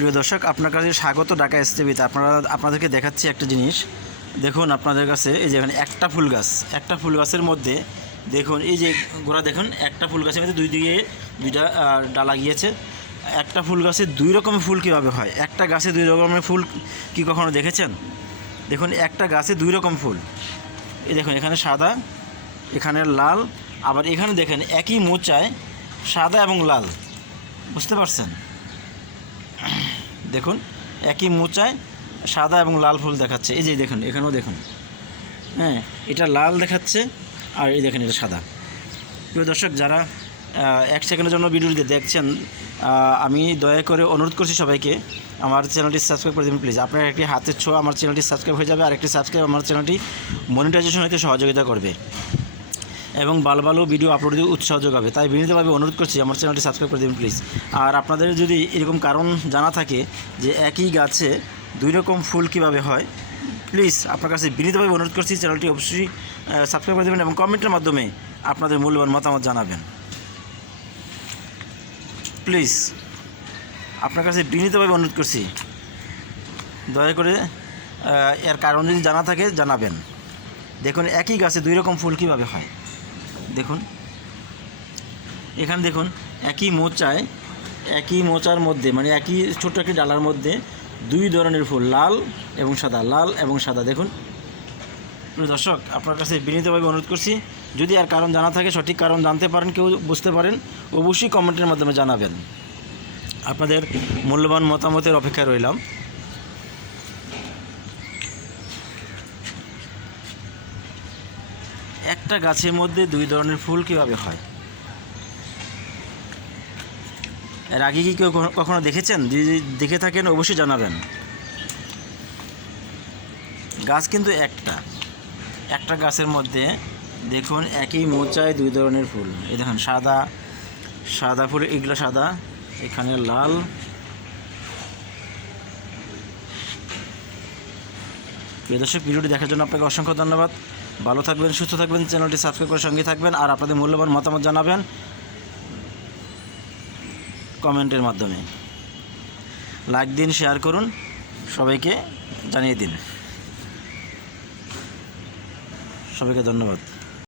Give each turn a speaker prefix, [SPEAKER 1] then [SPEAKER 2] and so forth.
[SPEAKER 1] প্রিয় দর্শক, আপনার কাছে স্বাগত ঢাকা এসটিভিতে আপনারা, আপনাদেরকে দেখাচ্ছি একটা জিনিস। দেখুন আপনাদের কাছে, এই যে এখানে একটা ফুল গাছ, একটা ফুল গাছের মধ্যে দেখুন, এই যে গোড়া দেখুন, একটা ফুল গাছের মধ্যে দুই দিকে দুইটা ডালা গিয়েছে। একটা ফুল গাছে দুই রকমের ফুল কীভাবে হয়? একটা গাছে দুই রকমের ফুল কি কখনো দেখেছেন? দেখুন, একটা গাছে দুই রকম ফুল। এই দেখুন, এখানে সাদা, এখানে লাল, আবার এখানে দেখেন একই মোচায় সাদা এবং লাল। বুঝতে পারছেন? দেখুন, একই মোচায় সাদা এবং লাল ফুল দেখাচ্ছে। এই যে দেখুন, এখানেও দেখুন। হ্যাঁ এটা লাল দেখাচ্ছে আর এই দেখেন এটা সাদা। প্রিয় দর্শক, যারা এক সেকেন্ডের জন্য ভিডিওটি দেখছেন আমি দয়া করে অনুরোধ করছি সবাইকে, আমার চ্যানেলটি সাবস্ক্রাইব করে দেবেন প্লিজ আপনার একটি হাতের ছোঁয়া আমার চ্যানেলটি সাবস্ক্রাইব হয়ে যাবে আর একটি সাবস্ক্রাইব আমার চ্যানেলটি মনিটাইজেশন হতে সহযোগিতা করবে। এবং ভালো ভালো ভিডিও আপলোড দিয়ে উৎসাহ যোগাবে। তাই বিনীতভাবে অনুরোধ করছি, আমার চ্যানেলটি সাবস্ক্রাইব করে দেবেন প্লিজ আর আপনাদের যদি এরকম কারণ জানা থাকে যে একই গাছে দুই রকম ফুল কীভাবে হয় প্লিজ আপনার কাছে বিনীতভাবে অনুরোধ করছি, চ্যানেলটি অবশ্যই সাবস্ক্রাইব করে দেবেন এবং কমেন্টের মাধ্যমে আপনাদের মূল্যবান মতামত জানাবেন। প্লিজ আপনার কাছে বিনীতভাবে অনুরোধ করছি, দয়া করে এর কারণ যদি জানা থাকে, জানাবেন। দেখুন, একই গাছে দুই রকম ফুল কীভাবে হয়। দেখুন। এখানে দেখুন, একই মোচায়, একই মোচার মধ্যে মানে একই ছোট্ট একটি ডালার মধ্যে দুই ধরনের ফুল, লাল এবং সাদা, লাল এবং সাদা। দেখুন। দর্শক, আপনার কাছে বিনীতভাবে অনুরোধ করছি, যদি আর কারণ জানা থাকে, সঠিক কারণ জানতে পারেন, কেউ বুঝতে পারেন, অবশ্যই কমেন্টের মাধ্যমে জানাবেন। আপনাদের মূল্যবান মতামতের অপেক্ষায় রইলাম। একটা গাছের মধ্যে দুই ধরনের ফুল কীভাবে হয়? এর আগে কি কেউ কখনো- দেখেছেন? যদি দেখে থাকেন, অবশ্যই জানাবেন। গাছ কিন্তু একটা। একটা গাছের মধ্যে দেখুন, একই মোচায় দুই ধরনের ফুল। এই দেখুন, সাদা সাদা ফুল, এগুলো সাদা, এখানে লাল। প্রিয় দর্শক, ভিডিওটি দেখার জন্য আপনাকে অসংখ্য ধন্যবাদ। ভালো থাকবেন, সুস্থ থাকবেন, চ্যানেলটি সাবস্ক্রাইব করে সঙ্গে থাকবেন আর আপনাদের মূল্যবান মতামত জানাবেন কমেন্টের মাধ্যমে। লাইক দিন শেয়ার করুন, সবাইকে জানিয়ে দিন। সবাইকে ধন্যবাদ।